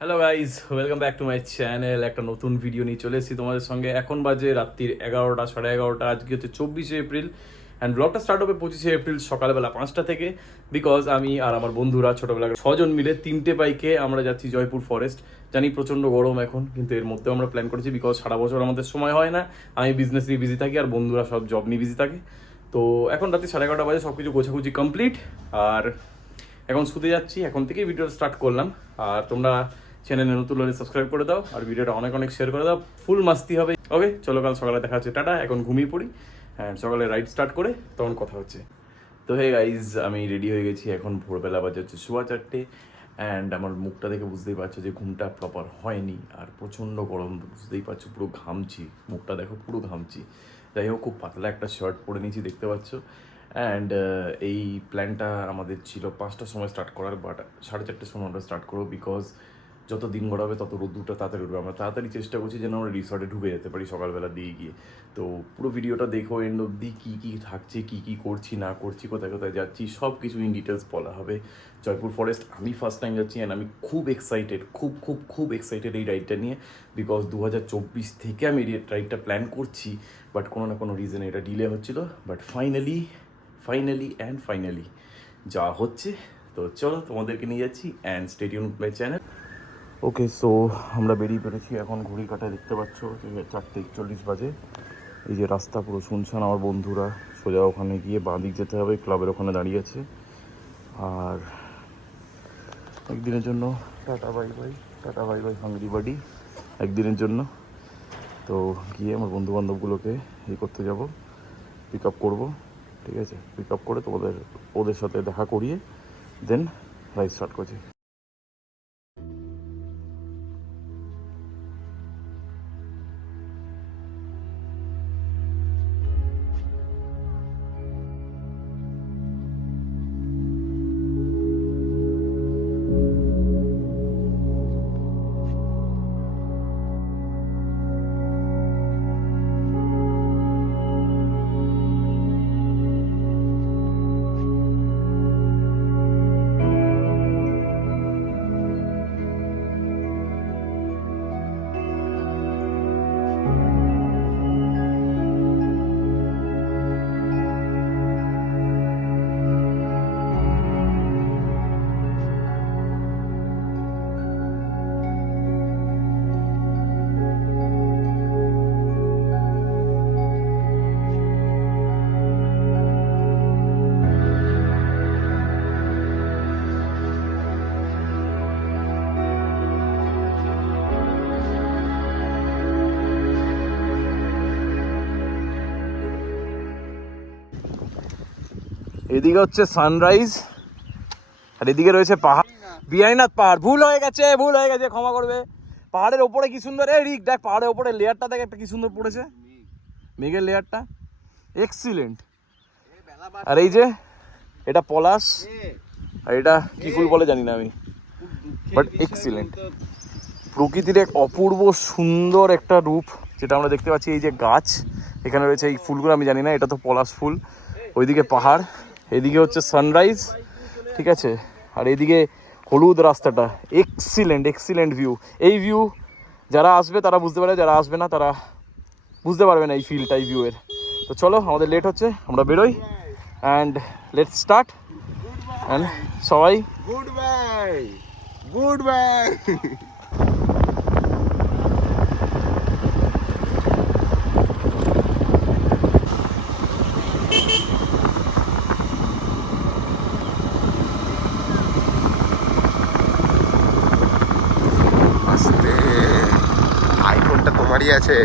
Hello guys, welcome back to my channel. একটা নতুন video নিয়ে চলে এসেছি তোমাদের সঙ্গে। এখন বাজে রাত্রির 11টা, 11:30। আজকে হচ্ছে 24শে এপ্রিল অ্যান্ড ব্লগটা স্টার্ট হবে 25শে এপ্রিল সকালবেলা 5টা থেকে। বিকজ আমি আর আমার বন্ধুরা ছোটোবেলার 6জন মিলে 3টে বাইকে আমরা যাচ্ছি জয়পুর ফরেস্ট। জানি প্রচণ্ড গরম এখন, কিন্তু এর মধ্যেও আমরা প্ল্যান করেছি বিকজ সারা বছর আমাদের সময় হয় না। আমি বিজনেস নিয়ে বিজি থাকি আর বন্ধুরা সব জব নিয়ে বিজি থাকে। তো এখন রাত্রি 11:30 বাজে, সব কিছু গোছাগুছি কমপ্লিট। আর এখন শুতে যাচ্ছি, এখন থেকেই ভিডিওটা স্টার্ট করলাম। আর তোমরা চ্যানেলে নতুন হলে সাবস্ক্রাইব করে দাও আর ভিডিওটা অনেক অনেক শেয়ার করে দাও। ফুল মাস্তি হবে। ওকে চলো, কাল সকালে দেখা হচ্ছে। টাটা। এখন ঘুমিয়ে পড়ি অ্যান্ড সকালে রাইড স্টার্ট করে তখন কথা হচ্ছে। তো হে গাইজ, আমি রেডি হয়ে গেছি। এখন ভোরবেলা বাজে হচ্ছে 4:15 অ্যান্ড আমার মুখটা দেখে বুঝতেই পারছো যে ঘুমটা প্রপার হয়নি। আর প্রচণ্ড গরম, বুঝতেই পারছো, পুরো ঘামছি। মুখটা দেখো, পুরো ঘামছি। যাই হোক, খুব পাতলা একটা শার্ট পরে নিয়েছি, দেখতে পাচ্ছ। অ্যান্ড এই প্ল্যানটা আমাদের ছিল 5টার সময় স্টার্ট করার, বাট 4:30টার সময় আমরা স্টার্ট করবো। বিকজ যত দিন গড়াবে তত রোদ্দুরটা তাড়াতাড়ি উঠবে। আমরা তাড়াতাড়ি চেষ্টা করছি যেন আমরা রিসর্টে ঢুকে যেতে পারি সকালবেলা দিয়ে গিয়ে। তো পুরো ভিডিওটা দেখো এন্ড অব্দি, কী কী থাকছে, কী কী করছি না করছি, কোথায় কোথায় যাচ্ছি, সব কিছু ইন ডিটেলস বলা হবে। জয়পুর ফরেস্ট আমি ফার্স্ট টাইম যাচ্ছি অ্যান্ড আমি খুব এক্সাইটেড, খুব খুব খুব এক্সাইটেড এই রাইডটা নিয়ে। বিকজ 2024 থেকে আমি এই রাইডটা প্ল্যান করছি, বাট কোনো না কোনো রিজনে এটা ডিলে হচ্ছিলো। বাট ফাইনালি যা হচ্ছে। তো চলো, তোমাদেরকে নিয়ে যাচ্ছি and stay tuned my channel. Okay, so আমরা বেরিয়ে পড়েছি। এখন ঘড়ি কাটায় দেখতে পাচ্ছ যে 4:41 বাজে। এই যে রাস্তা পুরো শুনশান। আমার বন্ধুরা সোজা ওখানে গিয়ে বাঁ দিক যেতে হবে, ক্লাবের ওখানে দাঁড়িয়ে আছে। আর একদিনের জন্য টাটা বাই বাই হাঙ্গরি বাডি, একদিনের জন্য। তো গিয়ে আমার বন্ধুবান্ধবগুলোকে করতে যাব, পিক আপ করবো। ঠিক আছে, পিক আপ করে ওদের সাথে দেখা করিয়ে দেন রাইড স্টার্ট করছি। এদিকে হচ্ছে সানরাইজ আর এদিকে রয়েছে পাহাড়, বিআইনাথ পাহাড়। ভুল হয়ে গেছে, ক্ষমা করবে। পাহাড়ের ওপরে কি সুন্দর, এই রিক দেখ, পাহাড়ের ওপরে লেয়ারটা দেখ একটা কি সুন্দর পড়েছে, মেঘের লেয়ারটা এক্সিলেন্ট। আর এই যে এটা পলাশ, আর এটা কি ফুল বলে জানি না আমি, বাট এক্সিলেন্ট। প্রকৃতির এক অপূর্ব সুন্দর একটা রূপ যেটা আমরা দেখতে পাচ্ছি। এই যে গাছ এখানে রয়েছে, এই ফুলগুলো আমি জানি না, এটা তো পলাশ ফুল। ওইদিকে পাহাড়, এদিকে হচ্ছে সানরাইজ, ঠিক আছে। আর এদিকে হলুদ রাস্তাটা, এক্সিলেন্ট ভিউ। এই ভিউ যারা আসবে তারা বুঝতে পারে, যারা আসবে না তারা বুঝতে পারবে না এই ফিলটা, এই ভিউয়ের। তো চলো, আমাদের লেট হচ্ছে, আমরা বেরোই অ্যান্ড লেটস স্টার্ট। অ্যান্ড সবাই গুড বাই। আস্তে, আইফোনটা তোমারই আছে।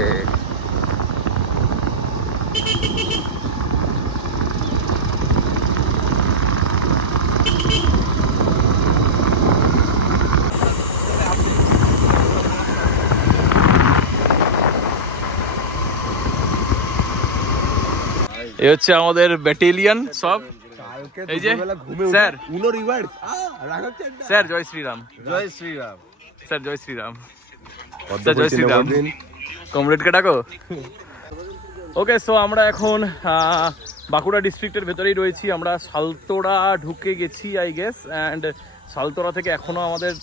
এই হচ্ছে আমাদের ব্যাটালিয়ন সব। এই যে স্যার, স্যার জয় শ্রীরাম, স্যার জয় শ্রীরাম, স্যার জয় শ্রীরাম। কমরেডকে ডাকো। ওকে, সো আমরা এখন বাঁকুড়া ডিস্ট্রিক্টের ভেতরেই রয়েছি। আমরা সালতোড়া ঢুকে গেছি আই গেস, অ্যান্ড সালতোড়া থেকে এখনও আমাদের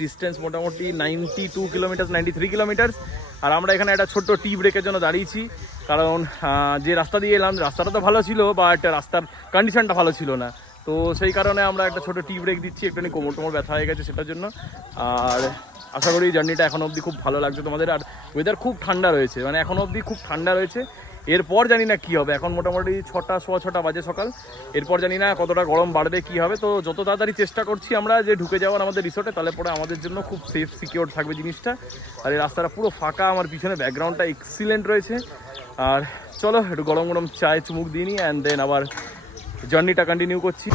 ডিস্টেন্স মোটামুটি 92 কিলোমিটার 93 কিলোমিটার। আর আমরা এখানে একটা ছোট্ট টি ব্রেকের জন্য দাঁড়িয়েছি, কারণ যে রাস্তা দিয়ে এলাম রাস্তাটা তো ভালো ছিল, বাট রাস্তার কন্ডিশনটা ভালো ছিল না। তো সেই কারণে আমরা একটা ছোটো টি ব্রেক দিচ্ছি, একটুখানি কোমর টোমর ব্যথা হয়ে গেছে সেটার জন্য। আর আশা করি জার্নিটা এখন অবধি খুব ভালো লাগছে তোমাদের। আর ওয়েদার খুব ঠান্ডা রয়েছে, মানে এখন অবধি খুব ঠান্ডা রয়েছে। এরপর জানি না কী হবে, এখন মোটামুটি 6টা সোয়া 6টা বাজে সকাল। এরপর জানি না কতটা গরম বাড়বে কী হবে। তো যত তাড়াতাড়ি চেষ্টা করছি আমরা যে ঢুকে যাওয়ার আমাদের রিসোর্টে, তাহলে পরে আমাদের জন্য খুব সেফ সিকিওর থাকবে জিনিসটা। আর এই রাস্তাটা পুরো ফাঁকা, আমার পিছনে ব্যাকগ্রাউন্ডটা এক্সিলেন্ট রয়েছে। আর চলো একটু গরম গরম চায় চুমুক দিয়ে নিই, অ্যান্ড দেন আবার জার্নিটা কন্টিনিউ করছি।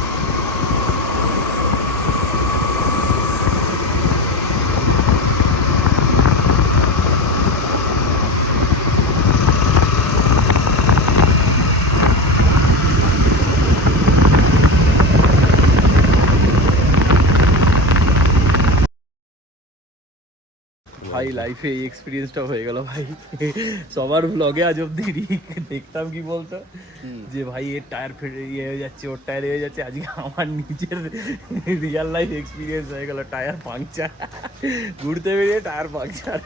ভাই লাইফে এই এক্সপিরিয়েন্সটা হয়ে গেল ভাই। সবার ব্লগে আজ অব্দি দেখতাম কি বলতো, যে ভাই এর টায়ার ফেটে ইয়ে হয়ে যাচ্ছে, ওর টায়ার হয়ে যাচ্ছে। আজকে আমার নিজের রিয়েল লাইফ এক্সপিরিয়েন্স হয়ে গেল, টায়ার পাংচার। ঘুরতে বেরিয়ে টায়ার পাংচার।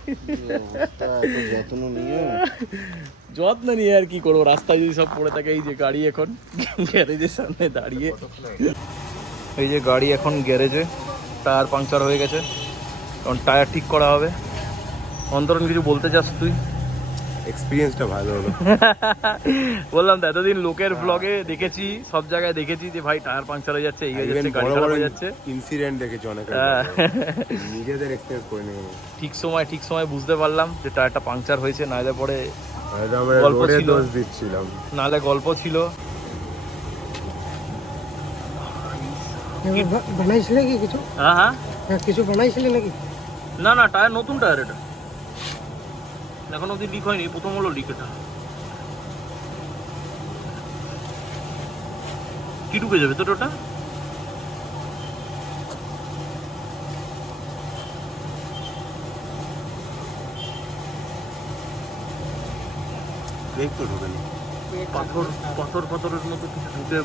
যত্ন নিয়ে আর কি করবো, রাস্তায় যদি সব পড়ে থাকে। এই যে গাড়ি এখন গ্যারেজের সামনে দাঁড়িয়ে, এই যে গাড়ি এখন গ্যারেজে, টায়ার পাংচার হয়ে গেছে, কারণ টায়ার ঠিক করা হবে। অন্তরণ কিছু বলতে চাস তুই? এক্সপিরিয়েন্সটা ভালো হলো। বললাম তো এতদিন লোকের ব্লগে দেখেছি, সব জায়গায় দেখেছি যে ভাই টায়ার পাংচার হয়ে যাচ্ছে, এই হয়ে যাচ্ছে, গাড়ি খারাপ হয়ে যাচ্ছে। ইনসিডেন্ট দেখেছি অনেক, নিজেদের এক্সপেরিয়েন্স করে নেব। ঠিক সময় বুঝতে পারলাম যে টায়ারটা পাংচার হয়েছে, নাহলে পরে গল্প ছিল, দিচ্ছিলাম নাহলে গল্প ছিল। বানাইছিলে কি কিছু? হ্যাঁ কিছু বানাইছিলে নাকি? না টায়ার নতুন টায়ার, এটা এখন অব্দি লিক হয়নি, প্রথম হলো লিক। এটা কি ঢুকে যাবে তোর ওটা? ব্রেক তো ঢোকে না, পাথরের মতো কিছু ঢুকে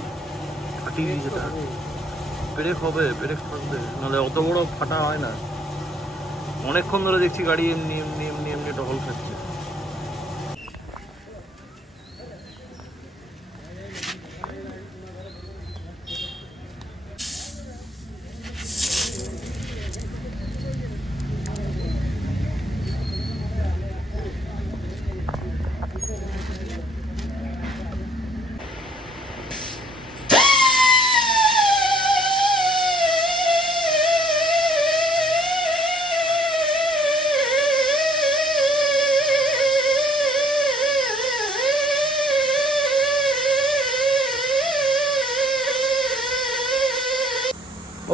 ফাটিয়ে দিয়েছে টায়ার। ব্রেক হবে, ব্রেক থাকবে, নাহলে অত বড় ফাটা হয় না। অনেকক্ষণ ধরে দেখছি গাড়ি এমনি টহল খাচ্ছে।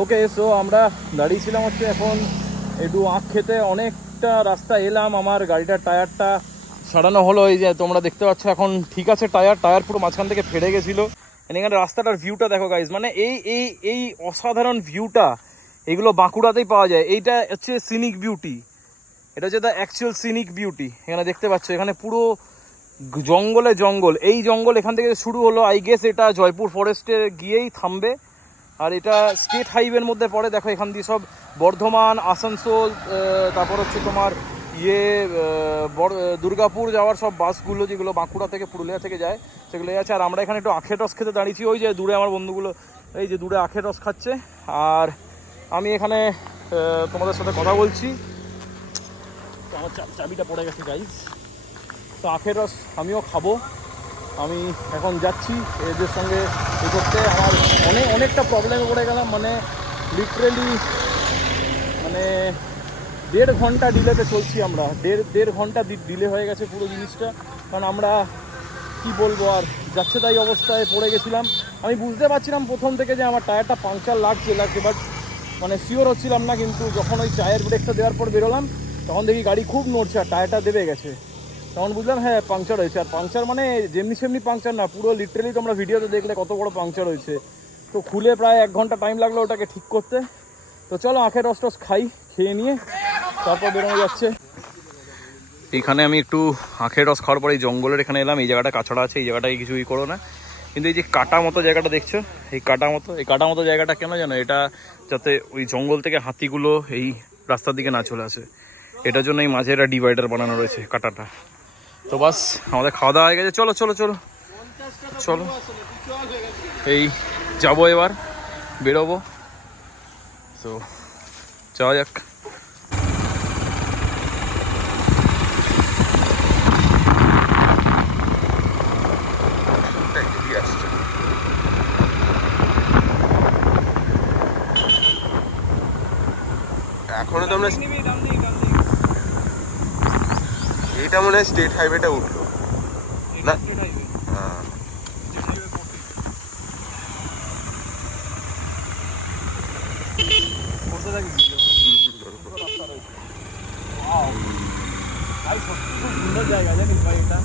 ওকে, সো আমরা দাঁড়িয়েছিলাম হচ্ছে এখন একটু আখ খেতে। অনেকটা রাস্তা এলাম, আমার গাড়িটার টায়ারটা সারানো হলো। এই যে তোমরা দেখতে পাচ্ছ এখন ঠিক আছে, টায়ার পুরো মাঝখান থেকে ফেটে গেছিলো। এখানে রাস্তাটার ভিউটা দেখো গাইজ, মানে এই অসাধারণ ভিউটা এগুলো বাঁকুড়াতেই পাওয়া যায়। এইটা হচ্ছে সিনিক বিউটি, এটা হচ্ছে দ্য অ্যাকচুয়াল সিনিক বিউটি। এখানে দেখতে পাচ্ছ, এখানে পুরো জঙ্গল। এই জঙ্গল এখান থেকে শুরু হলো, আই গেস এটা জয়পুর ফরেস্টে গিয়েই থামবে। আর এটা স্টেট হাইওয়ের মধ্যে পড়ে। দেখো এখান দিয়ে সব বর্ধমান, আসানসোল, তারপর হচ্ছে তোমার দুর্গাপুর যাওয়ার সব বাসগুলো যেগুলো বাঁকুড়া থেকে পুরুলিয়া থেকে যায় সেগুলো আছে। আর আমরা এখানে একটু আখের রস খেতে দাঁড়িয়েছি। ওই যে দূরে আমার বন্ধুগুলো এই যে দূরে আখের রস খাচ্ছে, আর আমি এখানে তোমাদের সাথে কথা বলছি। তো আমার চাবিটা পড়ে গেছে গাইজ। তো আখের রস আমিও খাবো। আমি এখন যাচ্ছি এদের সঙ্গে এ করতে। আমার অনেকটা প্রবলেমে পড়ে গেলাম, মানে লিটারেলি মানে 1.5 ঘন্টা ডিলেতে চলছি আমরা। দেড় ঘন্টা ডিলে হয়ে গেছে পুরো জিনিসটা। কারণ আমরা কি বলবো, আর যাচ্ছে তাই অবস্থায় পড়ে গেছিলাম। আমি বুঝতে পারছিলাম প্রথম থেকে যে আমার টায়ারটা পাংচার লাগছে, বাট মানে শিওর হচ্ছিলাম না। কিন্তু যখন ওই টায়ার ব্রেকটা দেওয়ার পর বেরোলাম তখন দেখি গাড়ি খুব নড়ছে আর টায়ারটা দেবে গেছে। তখন বুঝলাম হ্যাঁ পাংচার হয়েছে। আর পাংচার মানে যেমনি সেমনি পাংচার না, পুরো লিটারেলি তোমরা ভিডিওতে দেখলে কত বড় পাংচার হয়েছে। তো খুলে প্রায় 1 ঘন্টা টাইম লাগলো ওটাকে ঠিক করতে। তো চলো আখের রস খাই, খেয়ে নিয়ে তারপর বেরোনো যাচ্ছে। এইখানে আমি একটু আখের রস খাওয়ার পরে এই জঙ্গলের এখানে এলাম। এই জায়গাটা কাছড়া আছে, এই জায়গাটাকে কিছুই করো না। কিন্তু এই যে কাটা মতো জায়গাটা দেখছো, এই কাটা মতো জায়গাটা কেন জানো? এটা যাতে ওই জঙ্গল থেকে হাতিগুলো এই রাস্তার দিকে না চলে আসে। এটার জন্য এই মাঝে একটা ডিভাইডার বানানো রয়েছে কাটাটা। তো বাস আমাদের খাওয়া দাওয়া হয়ে গেছে, চলো চলো চলো চলো এই যাবো, এবার বেরোবো। তো যাওয়া যাক। এখনো তো আমরা, এটা মনে হয় স্টেট হাইওয়েটা উঠলো না? হ্যাঁ। সুন্দর জায়গা জানিস ভাই এটা।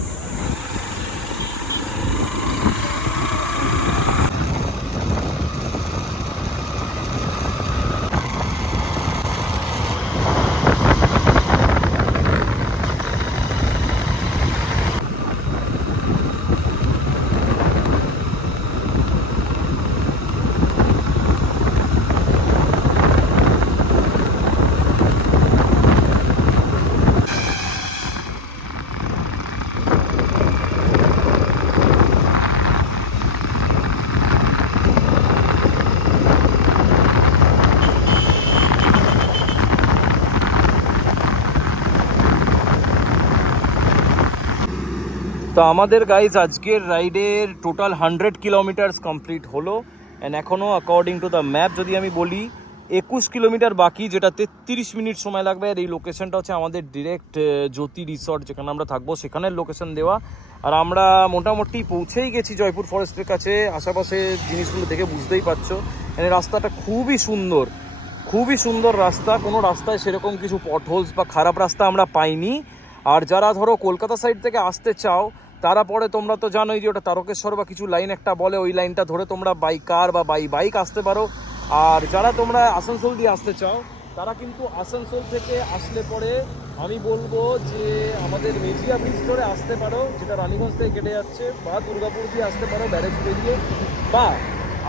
তো আমাদের গাইজ আজকের রাইডের টোটাল 100 কিলোমিটার্স কমপ্লিট হলো। অ্যান্ড এখনও অ্যাকর্ডিং টু দ্য ম্যাপ যদি আমি বলি 21 কিলোমিটার বাকি, যেটা 33 মিনিট সময় লাগবে। আর এই লোকেশনটা হচ্ছে আমাদের ডিরেক্ট জ্যোতি রিসর্ট যেখানে আমরা থাকবো সেখানের লোকেশন দেওয়া। আর আমরা মোটামুটি পৌঁছেই গেছি জয়পুর ফরেস্টের কাছে। আশেপাশে জিনিসগুলো দেখে বুঝতেই পারছো। রাস্তাটা খুবই সুন্দর, খুবই সুন্দর রাস্তা। কোনো রাস্তায় সেরকম কিছু পটহোলস বা খারাপ রাস্তা আমরা পাইনি। আর যারা ধরো কলকাতা সাইড থেকে আসতে চাও তারা পরে, তোমরা তো জানোই যে ওটা তারকেশ্বর বা কিছু লাইন একটা বলে, ওই লাইনটা ধরে তোমরা বাই কার বা বাইক আসতে পারো। আর যারা তোমরা আসানসোল দিয়ে আসতে চাও তারা কিন্তু আসানসোল থেকে আসলে পরে আমি বলবো যে আমাদের মেজিয়া ব্রিজ ধরে আসতে পারো, যেটা রানীগঞ্জ থেকে কেটে যাচ্ছে, বা দুর্গাপুর দিয়ে আসতে পারো ব্যারেজ পেরিয়ে। বা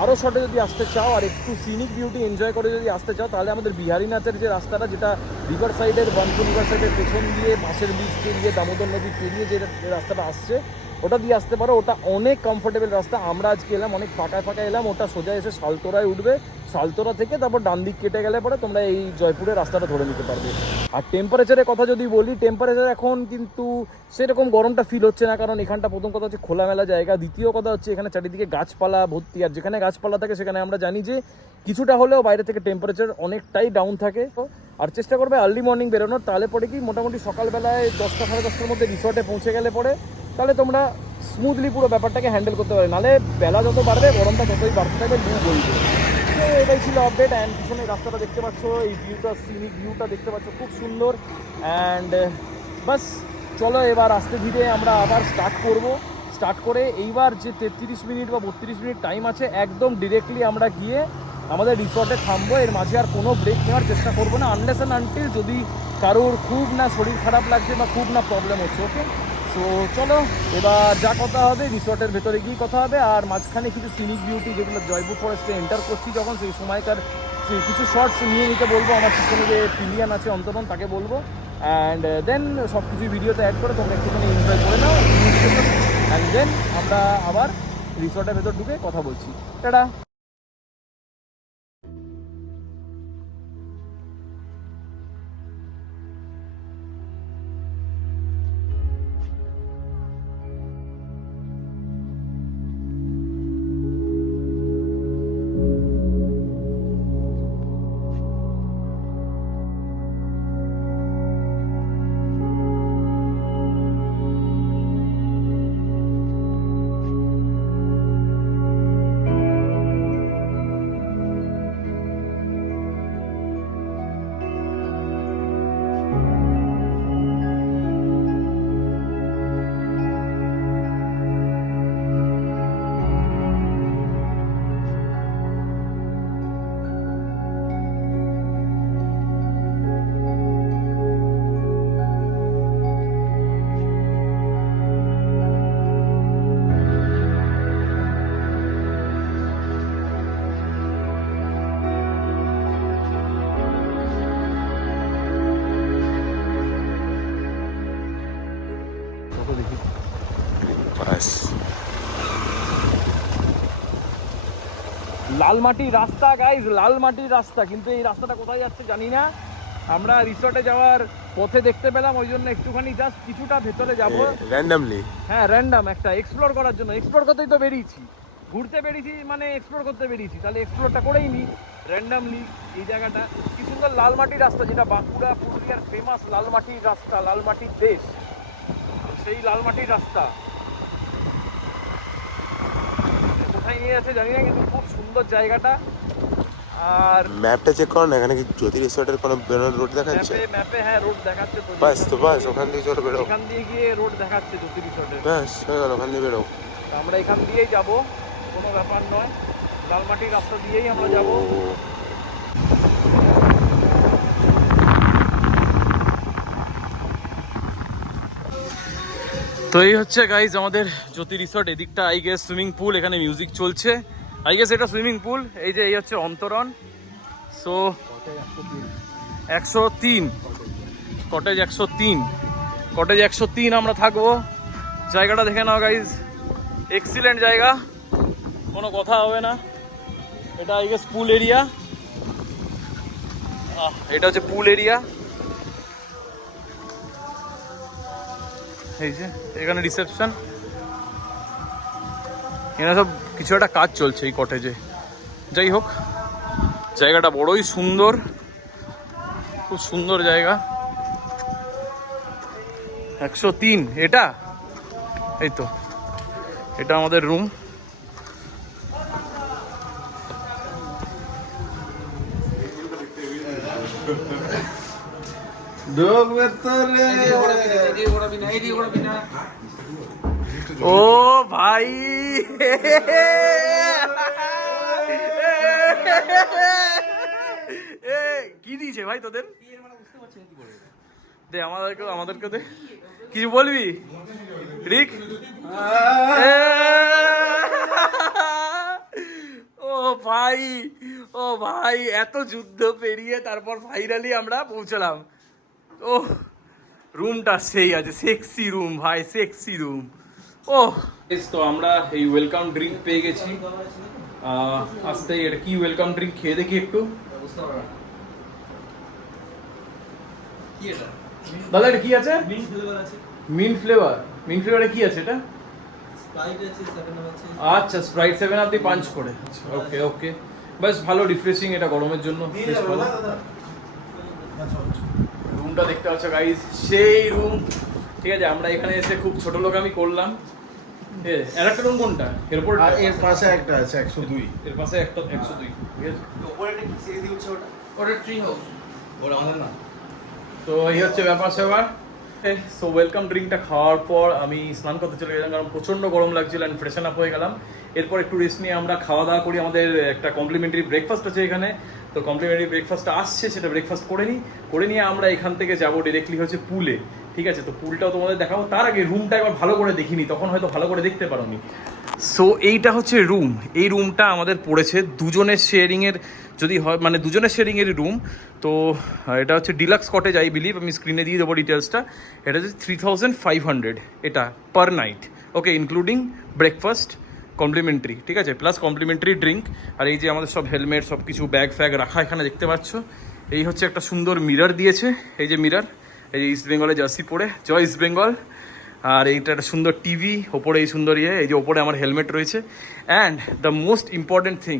আরও শর্টে যদি আসতে চাও আর একটু সিনিক বিউটি এনজয় করে যদি আসতে চাও তাহলে আমাদের বিহারীনাথের যে রাস্তাটা, যেটা রিভার সাইডের বানপুর রিভার সাইডের পেছন দিয়ে বাঁশের ব্রিজ পেরিয়ে দামোদর নদী পেরিয়ে যে রাস্তাটা আসছে ওটা দিয়ে আসতে পারো। ওটা অনেক কমফোর্টেবল রাস্তা। আমরা আজকে এলাম অনেক ফাঁকায় ফাঁকা এলাম, ওটা সোজা এসে সালতোরায় উঠবে, সালতোরা থেকে তারপর ডান দিক কেটে গেলে পরে তোমরা এই জয়পুরের রাস্তাটা ধরে নিতে পারবে। আর টেম্পারেচারের কথা যদি বলি, টেম্পারেচার এখন কিন্তু সেরকম গরমটা ফিল হচ্ছে না, কারণ এখানটা প্রথম কথা হচ্ছে খোলামেলা জায়গা, দ্বিতীয় কথা হচ্ছে এখানে চারিদিকে গাছপালা ভর্তি। আর যেখানে গাছপালা থাকে সেখানে আমরা জানি যে কিছুটা হলেও বাইরে থেকে টেম্পারেচার অনেকটাই ডাউন থাকে। আর চেষ্টা করবে আর্লি মর্নিং বেরোনোর, তাহলে পরে কি মোটামুটি সকালবেলায় 10টা সাড়ে 10টার মধ্যে রিসর্টে পৌঁছে গেলে পরে তাহলে তোমরা স্মুথলি পুরো ব্যাপারটাকে হ্যান্ডেল করতে পারবে। নাহলে বেলা যত বাড়বে গরমটা ততই বাড়তে থাকবে, লু বইবে। তো এটাই ছিল আপডেট। অ্যান্ড পিছনে রাস্তাটা দেখতে পাচ্ছ, এই ভিউটা, সিনিক ভিউটা দেখতে পাচ্ছ, খুব সুন্দর। অ্যান্ড বাস চলো এবার আস্তে ধীরে আমরা আবার স্টার্ট করে এইবার যে 33 মিনিট বা 32 মিনিট টাইম আছে একদম ডিরেক্টলি আমরা গিয়ে আমাদের রিসর্টে থামবো। এর মাঝে আর কোনো ব্রেক নেওয়ার চেষ্টা করবো না, আনলেস অ্যান্ড আনটিল যদি কারোর খুব না শরীর খারাপ লাগছে বা খুব না প্রবলেম হচ্ছে। ওকে, সো চলো এবার যা কথা হবে রিসর্টের ভেতরে গিয়ে কথা হবে। আর মাঝখানে কিছু সিনিক বিউটি যেগুলো জয়পুর ফরেস্টে এন্টার করছি যখন, সেই সময়কার কিছু শর্টস নিয়ে নিতে বলবো আমার পিছনে যে পিলিয়ান আছে অন্তরণ, তাকে বলবো। অ্যান্ড দেন সব কিছু ভিডিওতে অ্যাড করে তোমরা একটুখানি এনজয় করে নাও। অ্যান্ড দেন আমরা আবার রিসর্টের ভেতর ঢুকে কথা বলছি। টাটা। লাল মাটির রাস্তা গাইজ, লাল মাটির রাস্তা, কিন্তু এই রাস্তাটা কোথায় যাচ্ছে জানি না। আমরা রিসর্টে যাওয়ার পথে দেখতে পেলাম, ওই জন্য একটুখানি জাস্ট কিছুটা ভেতরে যাব র্যান্ডামলি। হ্যাঁ র্যান্ডাম একটা এক্সপ্লোর করার জন্য। এক্সপ্লোর করতেই তো বেরিয়েছি, ঘুরতে বেরিয়েছি মানে এক্সপ্লোর করতে বেরিয়েছি, তাহলে এক্সপ্লোরটা করেই নি র্যান্ডামলি। এই জায়গাটা কি সুন্দর, লাল মাটির রাস্তা, যেটা বাঁকুড়া পুরুলিয়ার ফেমাস লাল মাটির রাস্তা, লাল মাটির দেশ, সেই লাল মাটির রাস্তা কোথায় নিয়ে যাচ্ছে জানি না, কিন্তু খুব সুন্দর জায়গাটা। আর ম্যাপটা চেক করো না, এখানে কি জ্যোতি রিসোর্টের কোনো বেরোনোর রোড দেখাচ্ছে? ম্যাপে হ্যাঁ রোড দেখাচ্ছে তো, বাস তো বাস, ওখান দিয়ে চলো বেরো। এখান দিয়ে গিয়ে রোড দেখাচ্ছে জ্যোতি রিসর্টের। ব্যাস হয়ে গেল, ওখান দিয়ে বেরো। আমরা এখান দিয়েই যাব, কোনো ব্যাপার নয়, লালমাটির রাস্তা দিয়েই আমরা যাব। তো এই হচ্ছে গাইজ আমাদের জ্যোতি রিসর্ট। এদিকটা আই গেস সুইমিং পুল, এখানে মিউজিক চলছে, আই গেস এটা সুইমিং পুল। এই যে এই হচ্ছে অন্তরন। সো 103 কটেজ, 103 কটেজ 103 আমরা থাকবো। জায়গাটা দেখে নাও গাইজ, এক্সিলেন্ট জায়গা, কোনো কথা হবে না। এটা আই গেস পুল এরিয়া, এটা হচ্ছে পুল এরিয়া। এই যে এখানে রিসেপশন, এখানে সব কিছু একটা কাজ চলছে এই কটেজে। যাই হোক, জায়গাটা বড়ই সুন্দর, খুব সুন্দর জায়গা। 103 এটা, এই তো এটা আমাদের রুম। ও ভাই কি দিয়েছে ভাই তোদের? দে আমাদেরকে দে, কিছু বলবি রিক? ও ভাই, ও ভাই, এত যুদ্ধ পেরিয়ে তারপর ফাইনালি আমরা পৌঁছলাম। ও রুমটা সেই আছে, সেক্সি রুম ভাই, সেক্সি রুম। ও তো আমরা এই ওয়েলকাম ড্রিঙ্ক পেয়ে গেছি। আসতে এটা কি ওয়েলকাম ড্রিঙ্ক, খেয়ে দেখি একটু। দাদা এটা কি আছে? Mint flavour. মিন্ট ফ্লেভারে কি আছে এটা? আচ্ছা স্প্রাইট 7 আপ দিয়ে পাঞ্চ করে, ওকে ওকে, বেশ ভালো, রিফ্রেশিং, এটা গরমের জন্য বেশ ভালো। রুমটা দেখতে পাচ্ছ গাইস, সেই রুম। ঠিক আছে, আমরা এখানে এসে খুব ছোট লোক আমি করলাম। আর একটা রুম কোনটা? এরপর এর পাশে একটা আছে 102, এর পাশে একটা 102, ঠিক আছে। উপরে একটা কি সিঁড়ি দিয়ে উঠছে ওটা ট্রি হাউস, ওটা আমাদের না। তো এই হচ্ছে ব্যাপার স্যাপার। সো ওয়েলকাম ড্রিঙ্কটা খাওয়ার পর আমি স্নান করতে চলে গেলাম, কারণ প্রচণ্ড গরম লাগছিল, অ্যান্ড ফ্রেশন আপ হয়ে গেলাম। এরপর একটু রেস্ট নিয়ে আমরা খাওয়া দাওয়া করি। আমাদের একটা কমপ্লিমেন্টারি ব্রেকফাস্ট আছে এখানে, তো কমপ্লিমেন্টারি ব্রেকফাস্টটা আসছে, সেটা ব্রেকফাস্ট করে নিয়ে আমরা এখান থেকে যাবো ডিরেক্টলি হচ্ছে পুলে। ঠিক আছে, তো পুলটাও তোমাদের দেখাবো। তার আগে রুমটা একবার ভালো করে দেখিনি, তখন হয়তো ভালো করে দেখতে পারোনি। সো এইটা হচ্ছে রুম। এই রুমটা আমাদের পড়েছে দুজনের শেয়ারিংয়ের, যদি হয় মানে দুজনের শেয়ারিংয়েরই রুম। তো এটা হচ্ছে ডিলাক্স কটেজ আই বিলিভ, আমি স্ক্রিনে দিয়ে দেবো ডিটেলসটা। এটা হচ্ছে 3500 এটা পার নাইট, ওকে, ইনক্লুডিং ব্রেকফাস্ট কমপ্লিমেন্টারি, ঠিক আছে, প্লাস কমপ্লিমেন্টারি ড্রিঙ্ক। আর এই যে আমাদের সব হেলমেট, সব কিছু ব্যাগ ফ্যাগ রাখা এখানে দেখতে পাচ্ছ। এই হচ্ছে একটা সুন্দর মিরর দিয়েছে, এই যে মিরর, এই যে ইস্ট বেঙ্গলের জার্সি পরে, জয় ইস্ট বেঙ্গল। আর এইটা একটা সুন্দর টিভি, ওপরে এই সুন্দর এই যে ওপরে আমার হেলমেট রয়েছে। And the most important thing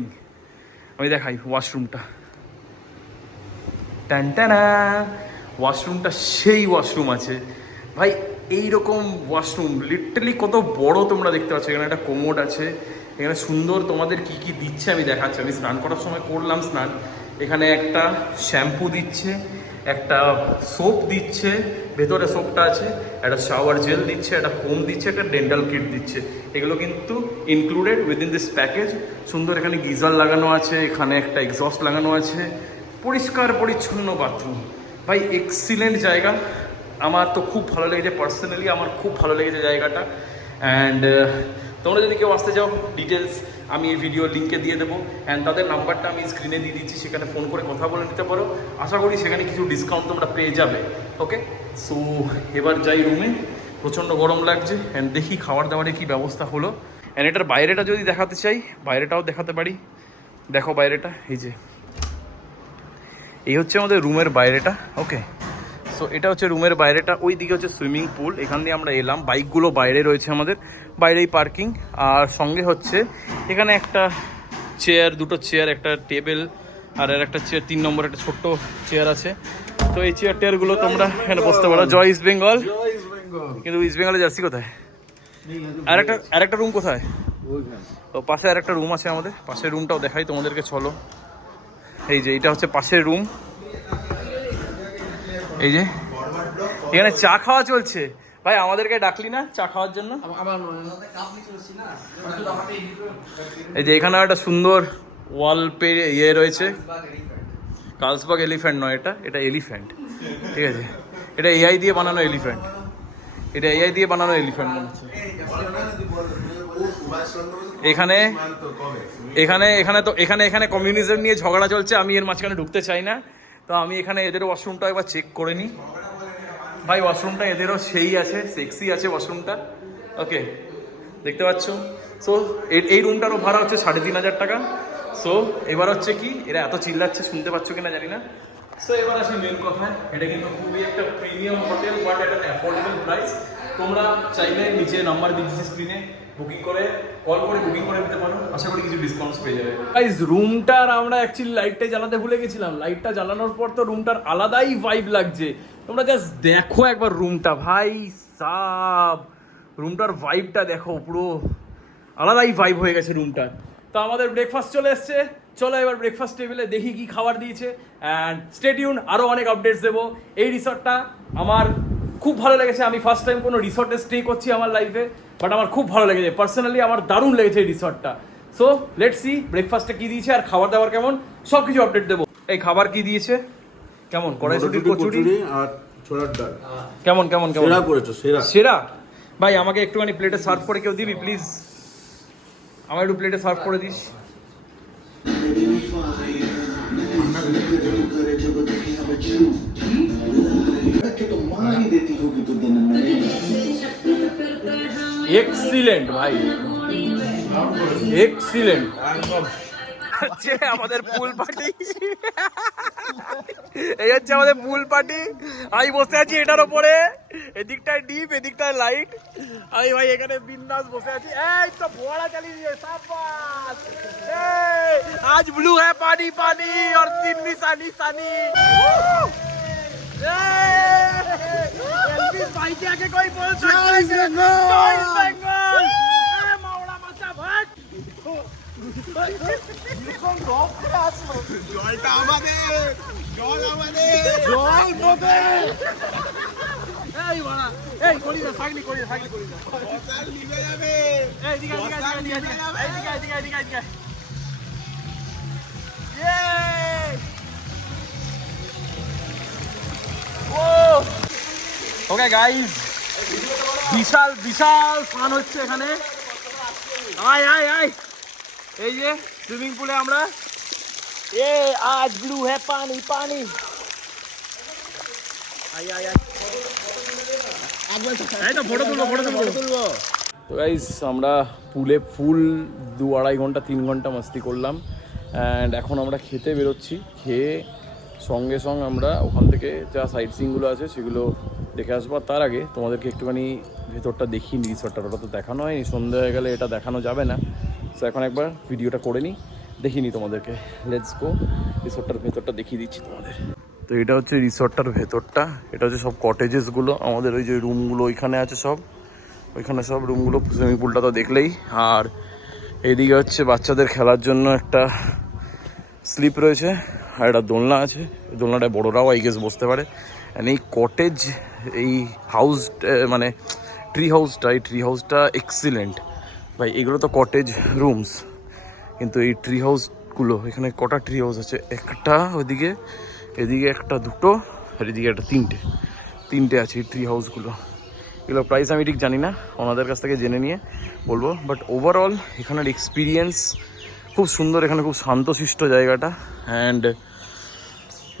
আমি দেখাই, ওয়াশরুমটা। টানটানা, ওয়াশরুমটা সেই ওয়াশরুম আছে ভাই, এইরকম ওয়াশরুম লিটারালি কত বড় তোমরা দেখতে পাচ্ছ। এখানে একটা কোমোড আছে, এখানে সুন্দর তোমাদের কি কি দিচ্ছে আমি দেখাচ্ছি। আমি স্নান করার সময় করলাম স্নান, এখানে একটা শ্যাম্পু দিচ্ছে, একটা সোপ দিচ্ছে, ভেতরে সোপটা আছে, একটা শাওয়ার জেল দিচ্ছে, একটা কোম দিচ্ছে, একটা ডেন্টাল কিট দিচ্ছে। এগুলো কিন্তু ইনক্লুডেড উইদিন দিস প্যাকেজ। সুন্দর এখানে গিজার লাগানো আছে, এখানে একটা এক্সস্ট লাগানো আছে, পরিষ্কার পরিচ্ছন্ন বাথরুম। ভাই এক্সিলেন্ট জায়গা, আমার তো খুব ভালো লেগেছে, পার্সোনালি আমার খুব ভালো লেগেছে জায়গাটা। অ্যান্ড তোমরা যদি কেউ আসতে চাও, ডিটেলস আমি এই ভিডিও লিঙ্কে দিয়ে দেবো, অ্যান্ড তাদের নাম্বারটা আমি স্ক্রিনে দিয়ে দিচ্ছি, সেখানে ফোন করে কথা বলে নিতে পারো। আশা করি সেখানে কিছু ডিসকাউন্ট তোমরা পেয়ে যাবে, ওকে। সো এবার যাই রুমে, প্রচণ্ড গরম লাগছে, অ্যান্ড দেখি খাবার দাবারের কী ব্যবস্থা হলো। অ্যান্ড এটার বাইরেটা যদি দেখাতে চাই, বাইরেটাও দেখাতে পারি। দেখো বাইরেটা, এই হচ্ছে আমাদের রুমের বাইরেটা। ওকে, সো এটা হচ্ছে রুমের বাইরেটা, ওই দিকে হচ্ছে সুইমিং পুল, এখান দিয়ে আমরা এলাম। বাইকগুলো বাইরে রয়েছে আমাদের, বাইরেই পার্কিং। আর সঙ্গে হচ্ছে এখানে একটা চেয়ার, দুটো চেয়ার, একটা টেবিল আর একটা চেয়ার, 3 নম্বর একটা ছোট্ট চেয়ার আছে। তো এই চেয়ার টেয়ারগুলো তোমরা এখানে বসতে পারো। জয় ইস্ট বেঙ্গল। কিন্তু ইস্ট বেঙ্গলের জার্সি কোথায়? আরেকটা রুম কোথায়? তো পাশে আরেকটা রুম আছে আমাদের, পাশের রুমটাও দেখাই তোমাদেরকে, চলো। এই যে এটা হচ্ছে পাশের রুম, এই যে এখানে চা খাওয়া চলছে। ভাই আমাদেরকে ডাকলি না চা খাওয়ার জন্য? এই যে এখানে একটা সুন্দর ওয়াল ইয়ে রয়েছে, কার্লসবার্গ এলিফ্যান্ট নয়, এটা এলিফ্যান্ট, ঠিক আছে? এটা এআই দিয়ে বানানো এলিফ্যান্ট, এটা এআই দিয়ে বানানো এলিফ্যান্ট মনে হচ্ছে। এখানে এখানে এখানে তো এখানে এখানে কমিউনিজম নিয়ে ঝগড়া চলছে, আমি এর মাঝখানে ঢুকতে চাই না। তো আমি এখানে এদের ওয়াশরুমটা একবার চেক করে নিই। ভাই ওয়াশরুমটা এদেরও সেই আছে, সেক্সি আছে ওয়াশরুমটা। ওকে, দেখতে পাচ্ছ? সো এই রুমটারও ভাড়া হচ্ছে 3,500 টাকা। সো এবার হচ্ছে কি, এরা এত চিল্লাচ্ছে, শুনতে পাচ্ছ কিনা জানি না। সো এবার আসি মেন কথায়, এটা কিন্তু খুবই একটা প্রিমিয়াম হোটেল, বাট এটা অ্যাফোর্ডেবল প্রাইস। তোমরা চাইলে নিচে নাম্বার দিচ্ছি স্ক্রিনে, বুকিং করে কল করে বুকিং করে নিতে পারো, আশা করি কিছু ডিসকাউন্টস পেয়ে যাবে। গাইস রুমটার আমরা অ্যাকচুয়ালি লাইটটা জ্বালাতে ভুলে গেছিলাম, লাইটটা জ্বালানোর পর তো রুমটার আলাদাই ভাইব লাগছে। তোমরা জাস্ট দেখো একবার রুমটা, ভাই সাব, রুমটার ভাইবটা দেখো, পুরো আলাদাই ভাইব হয়ে গেছে রুমটার। তো আমাদের ব্রেকফাস্ট চলে এসছে, চলো এবার ব্রেকফাস্ট টেবিলে দেখি কি খাবার দিয়েছে। অ্যান্ড স্টে টিউন, আরও অনেক আপডেটস দেবো। এই রিসর্টটা আমার খুব ভালো লেগেছে, আমি ফার্স্ট টাইম কোনো রিসর্টে স্টে করছি আমার লাইফে, বাট আমার খুব ভালো লেগেছে, পার্সোনালি আমার দারুণ লেগেছে এই রিসর্টটা। সো লেটস সি ব্রেকফাস্টে কি দিয়েছে আর খাবার দাবার কেমন, সব কিছু আপডেট দেবো। এই খাবার কি দিয়েছে, কেমন? কড়াইশুটির কচুরি আর ছোলার ডাল কেমন কেমন কেমন? সেরা করেছো, সেরা সেরা। ভাই আমাকে একটুখানি প্লেটে সার্ভ করে কেউ দিবি প্লিজ, আমার একটু প্লেটে সার্ভ করে দিস। এক্সিলেন্ট ভাই, এক্সিলেন্ট। হচ্ছে আমাদের পুল পার্টি, এই হচ্ছে আমাদের পুল পার্টি। আমি বসে আছি এটার ওপরে, এদিকটায় ডিপ এদিকটায় লাইট, আমি ভাই এখানে বিন্দাস বসে আছি। এই তো ফোয়ারা চালিয়ে দিয়ে সাবাস, আজ ব্লু है पानी पानी और दिन भी सानी सानी। एलविस भाई के आगे कोई बोल सकता है? जय बेंगल, मावड़ा मचा भाग। জলটা আমাদের, জল আমাদের, জল তোদের। এই বাড়া, এই করি না, ফাগলি করি না। বসার নিভে যাবে, এই দিকে ওকে গাইস, বিশাল বিশাল ফান হচ্ছে এখানে। আয় আয় আয়, এই যে সুইমিং পুলে আমরা, এ আজ ব্লু है पानी पानी। আয় আয় আয়, এই তো ফটো তুলবো। তো গাইস আমরা পুলে ফুল 2-2.5 ঘন্টা 3 ঘন্টা মাস্তি করলাম। অ্যান্ড এখন আমরা খেতে বেরোচ্ছি, খেয়ে সঙ্গে সঙ্গে আমরা ওখান থেকে যা সাইট সিইংগুলো আছে সেগুলো দেখে আসবো। তার আগে তোমাদেরকে একটুখানি ভেতরটা দেখিয়ে নিই, রিসর্টটা ওটা তো দেখানো হয়নি, সন্ধ্যে হয়ে গেলে এটা দেখানো যাবে না। সো এখন একবার ভিডিওটা করে নিই, দেখিয়ে নিই তোমাদেরকে। লেটস গো, রিসর্টটার ভেতরটা দেখিয়ে দিচ্ছি তোমাদের। তো এটা হচ্ছে রিসর্টটার ভেতরটা, এটা হচ্ছে সব কটেজেসগুলো আমাদের, ওই যে রুমগুলো ওইখানে আছে সব, ওইখানে সব রুমগুলো, সুইমিং পুলটা তো দেখলেই। আর এইদিকে হচ্ছে বাচ্চাদের খেলার জন্য একটা স্লিপ রয়েছে, আর একটা দোলনা আছে, দোলনাটায় বড়োরাও আই গেস বসতে পারে। অ্যান্ড এই কটেজ, এই হাউস মানে ট্রি হাউসটা, এই ট্রি হাউসটা এক্সিলেন্ট ভাই। এগুলো তো কটেজ রুমস, কিন্তু এই ট্রি হাউসগুলো, এখানে কটা ট্রি হাউস আছে, একটা ওইদিকে, এদিকে একটা, দুটো, আর এদিকে একটা, তিনটে আছে এই ট্রি হাউসগুলো। এগুলোর প্রাইস আমি ঠিক জানি না, ওনাদের কাছ থেকে জেনে নিয়ে বলবো। বাট ওভারঅল এখানের এক্সপিরিয়েন্স খুব সুন্দর, এখানে খুব শান্তশিষ্ট জায়গাটা, অ্যান্ড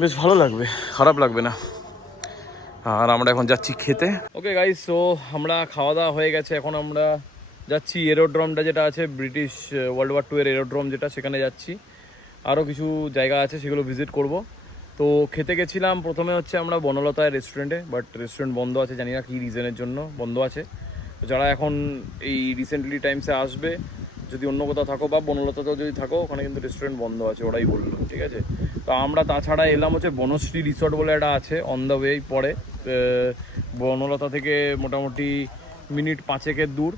বেশ ভালো লাগবে, খারাপ লাগবে না। আর আমরা এখন যাচ্ছি খেতে। ওকে গাইস, সো আমরা খাওয়া দাওয়া হয়ে গেছে, এখন আমরা যাচ্ছি এরোড্রোমটা যেটা আছে, ব্রিটিশ ওয়ার্ল্ড ওয়ার 2 এর এরোড্রোম যেটা, সেখানে যাচ্ছি। আরও কিছু জায়গা আছে সেগুলো ভিজিট করব। তো খেতে গেছিলাম প্রথমে হচ্ছে আমরা বনলতা রেস্টুরেন্টে, বাট রেস্টুরেন্ট বন্ধ আছে, জানি না কী রিজনের জন্য বন্ধ আছে। তো যারা এখন এই রিসেন্টলি টাইমসে আসবে, যদি অন্য কোথাও থাকো বা বনলতাতেও যদি থাকো, ওখানে কিন্তু রেস্টুরেন্ট বন্ধ আছে, ওরাই বললো, ঠিক আছে। তো আমরা তাছাড়া এলাম হচ্ছে বনশ্রী রিসর্ট বলে একটা আছে অন দ্য ওয়েই পরে, বনলতা থেকে মোটামুটি মিনিট 5 দূর।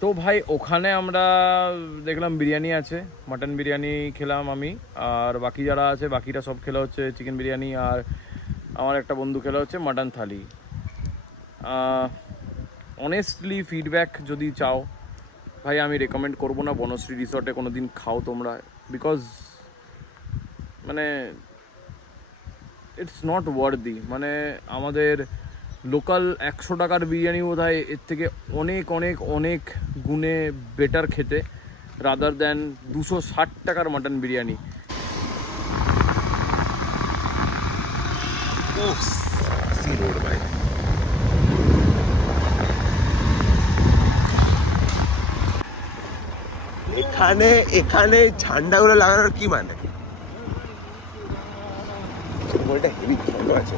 তো ভাই ওখানে আমরা দেখলাম বিরিয়ানি আছে, মাটন বিরিয়ানি খেলাম আমি, আর বাকি যারা আছে বাকিরা সব খেলা হচ্ছে চিকেন বিরিয়ানি, আর আমার একটা বন্ধু খেলা হচ্ছে মাটন থালি। অনেস্টলি ফিডব্যাক যদি চাও ভাই, আমি রেকমেন্ড করবো না বনশ্রী রিসর্টে কোনো দিন খাও তোমরা, বিকজ মানে ইটস নট ওয়ার্দি। মানে আমাদের লোকাল 100 টাকার বিরিয়ানি বোধ হয় এর থেকে অনেক অনেক অনেক গুণে বেটার খেতে, রাদার দ্যান 260 টাকার মাটন বিরিয়ানি। সি রোড ভাই, এখানে এখানে ঝান্ডাগুলো লাগানোর কি মানে? ওইটা হেভি ভালো আছে।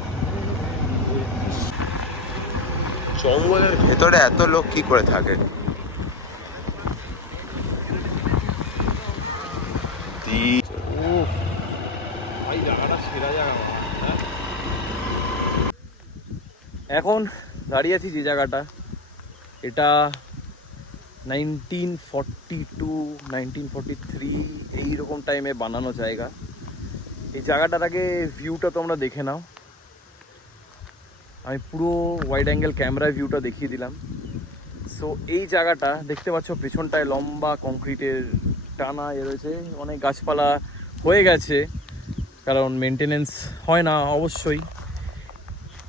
জঙ্গলের ভেতরে এত লোক কি করে থাকে? এখন দাঁড়িয়ে আছি যে জায়গাটা, এটা 1942 1943 এইরকম টাইমে বানানো জায়গা। এই জায়গাটার আগে ভিউটা তোমরা দেখে নাও, আমি পুরো ওয়াইড অ্যাঙ্গেল ক্যামেরায় ভিউটা দেখিয়ে দিলাম। সো এই জায়গাটা দেখতে পাচ্ছ পেছনটায় লম্বা কংক্রিটের টানা রয়েছে, অনেক গাছপালা হয়ে গেছে কারণ মেনটেনেন্স হয় না অবশ্যই।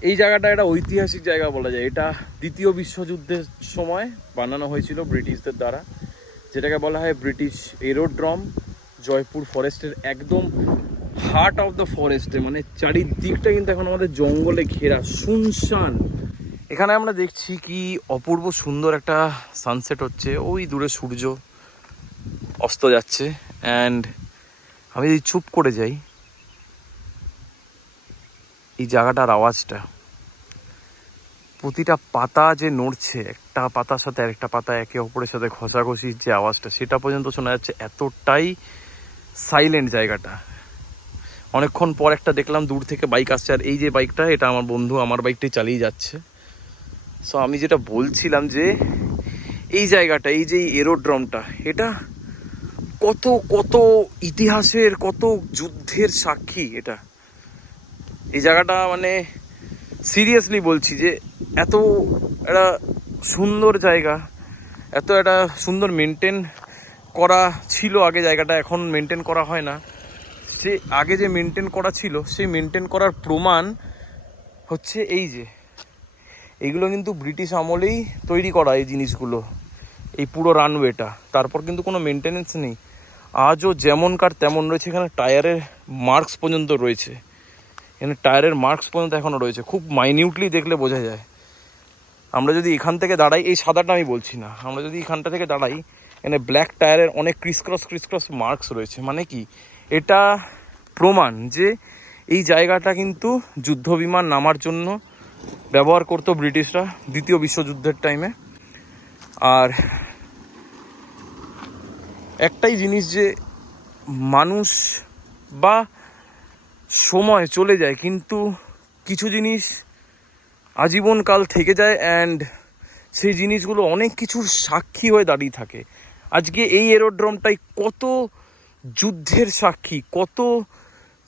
এই জায়গাটা একটা ঐতিহাসিক জায়গা বলা যায়, এটা দ্বিতীয় বিশ্বযুদ্ধের সময় বানানো হয়েছিল ব্রিটিশদের দ্বারা, যেটাকে বলা হয় ব্রিটিশ এরোড্রম। জয়পুর ফরেস্টের একদম হার্ট অফ দ্য ফরেস্টে, মানে চারিদিকটা কিন্তু এখন আমাদের জঙ্গলে ঘেরা, শুনশান। এখানে আমরা দেখছি কি অপূর্ব সুন্দর একটা সানসেট হচ্ছে, ওই দূরে সূর্য অস্ত যাচ্ছে। অ্যান্ড আমি যদি চুপ করে যাই, এই জায়গাটার আওয়াজটা, প্রতিটা পাতা যে নড়ছে, একটা পাতার সাথে আরেকটা পাতা একে অপরের সাথে ঘষাঘষির যে আওয়াজটা, সেটা পর্যন্ত শোনা যাচ্ছে, এতটাই সাইলেন্ট জায়গাটা। অনেকক্ষণ পর একটা দেখলাম দূর থেকে বাইক আসছে, আর এই যে বাইকটা, এটা আমার বন্ধু আমার বাইকটাই চালিয়ে যাচ্ছে। সো আমি যেটা বলছিলাম যে এই জায়গাটা, এই যে এরোড্রমটা, এটা কত কত ইতিহাসের, কত যুদ্ধের সাক্ষী এটা। এই জায়গাটা মানে সিরিয়াসলি বলছি যে এত একটা সুন্দর জায়গা, এত একটা সুন্দর মেনটেন করা ছিল আগে জায়গাটা, এখন মেনটেন করা হয় না। সে আগে যে মেনটেন করা ছিল, সেই মেনটেন করার প্রমাণ হচ্ছে এই যে এইগুলো কিন্তু ব্রিটিশ আমলেই তৈরি করা এই জিনিসগুলো, এই পুরো রানওয়েটা। তারপর কিন্তু কোনো মেনটেনেন্স নেই, আজও যেমনকার তেমন রয়েছে। এখানে টায়ারের মার্কস পর্যন্ত রয়েছে, এখানে টায়ারের মার্কস পর্যন্ত এখনও রয়েছে, খুব মাইনিউটলি দেখলে বোঝা যায়। আমরা যদি এখান থেকে দাঁড়াই, এই সাদাটা আমি বলছি না, আমরা যদি এখানটা থেকে দাঁড়াই, এখানে ব্ল্যাক টায়ারের অনেক ক্রিসক্রস মার্কস রয়েছে। মানে কি, এটা প্রমাণ যে এই জায়গাটা কিন্তু যুদ্ধ বিমান নামার জন্য ব্যবহার করতো ব্রিটিশরা দ্বিতীয় বিশ্বযুদ্ধের টাইমে। আর একটাই জিনিস, যে মানুষ বা সময় চলে যায় কিন্তু কিছু জিনিস আজীবনকাল থেকে যায়, অ্যান্ড সেই জিনিসগুলো অনেক কিছুর সাক্ষী হয়ে দাঁড়িয়ে থাকে। আজকে এই এরোড্রমটাই কত যুদ্ধের সাক্ষী, কত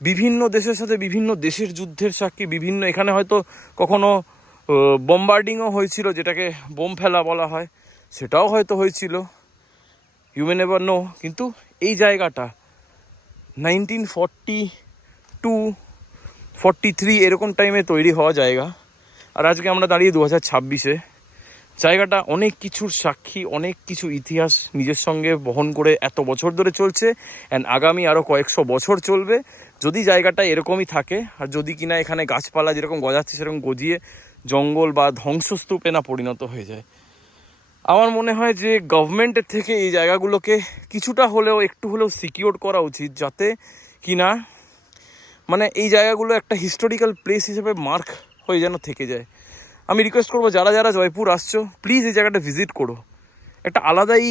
বিভিন্ন দেশের সাথে বিভিন্ন দেশের যুদ্ধের সাক্ষী। বিভিন্ন এখানে হয়তো কখনো বোমবার্ডিংও হয়েছিল, যেটাকে বোম ফেলা বলা হয়, সেটাও হয়তো হয়েছিল, ইউ মে নেভার নো। কিন্তু এই জায়গাটা 1942-43 এরকম টাইমে তৈরি হওয়া জায়গা, আর আজকে আমরা দাঁড়িয়ে 2026-এ। জায়গাটা অনেক কিছুর সাক্ষী, অনেক কিছু ইতিহাস নিজের সঙ্গে বহন করে এত বছর ধরে চলছে, অ্যান্ড আগামী আরও কয়েকশো বছর চলবে যদি জায়গাটা এরকমই থাকে। আর যদি কিনা এখানে গাছপালা যেরকম গজাচ্ছে সেরকম গজিয়ে জঙ্গল বা ধ্বংসস্তূপে না পরিণত হয়ে যায়। আমার মনে হয় যে গভর্নমেন্টের থেকে এই জায়গাগুলোকে কিছুটা হলেও একটু হলেও সিকিওর করা উচিত, যাতে কিনা মানে এই জায়গাগুলো একটা হিস্টোরিক্যাল প্লেস হিসেবে মার্ক হয়ে যেন থেকে যায়। আমি রিকোয়েস্ট করবো যারা যারা জয়পুর আসছো, প্লিজ এই জায়গাটা ভিজিট করো, একটা আলাদাই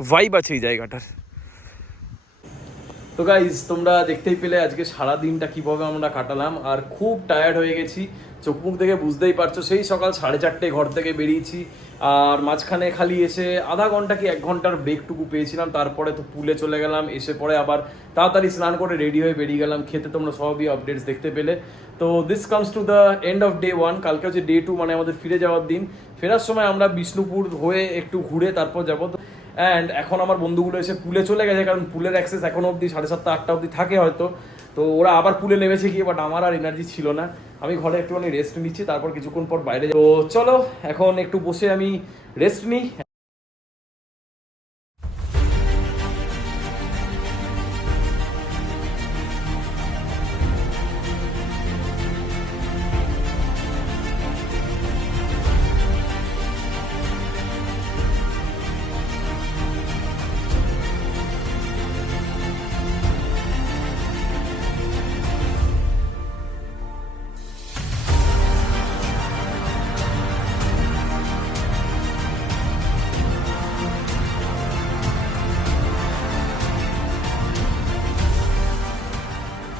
ভাইব আছে এই জায়গাটার। তো গাইজ তোমরা দেখতেই পেলে আজকে সারা দিনটা কীভাবে আমরা কাটালাম, আর খুব টায়ার্ড হয়ে গেছি, চোখ মুখ দেখে বুঝতেই পারছো। সেই সকাল 4:30 ঘর থেকে বেরিয়েছি, আর মাঝখানে খালি এসে আধা ঘন্টা কি 1 ঘন্টার ব্রেকটুকু পেয়েছিলাম, তারপরে তো পুলে চলে গেলাম, এসে পরে আবার তাড়াতাড়ি স্নান করে রেডি হয়ে বেরিয়ে গেলাম খেতে। তোমরা সবই আপডেটস দেখতে পেলে। তো this comes to the end off day 1। কালকে হচ্ছে ডে 2, মানে আমাদের ফিরে যাওয়ার দিন। ফেরার সময় আমরা বিষ্ণুপুর হয়ে একটু ঘুরে তারপর যাবো। অ্যান্ড এখন আমার বন্ধুগুলো এসে পুলে চলে গেছে, কারণ পুলের অ্যাক্সেস এখনো অবধি 7:30-8টা অবধি থাকে হয়তো। তো ওরা আবার পুলে নেমেছে গিয়ে, বাট আমার আর এনার্জি ছিল না। আমি ঘরে একটুখানি রেস্ট নিচ্ছি, তারপর কিছুক্ষণ পর বাইরে যাবো। তো চলো এখন একটু বসে আমি রেস্ট নিই।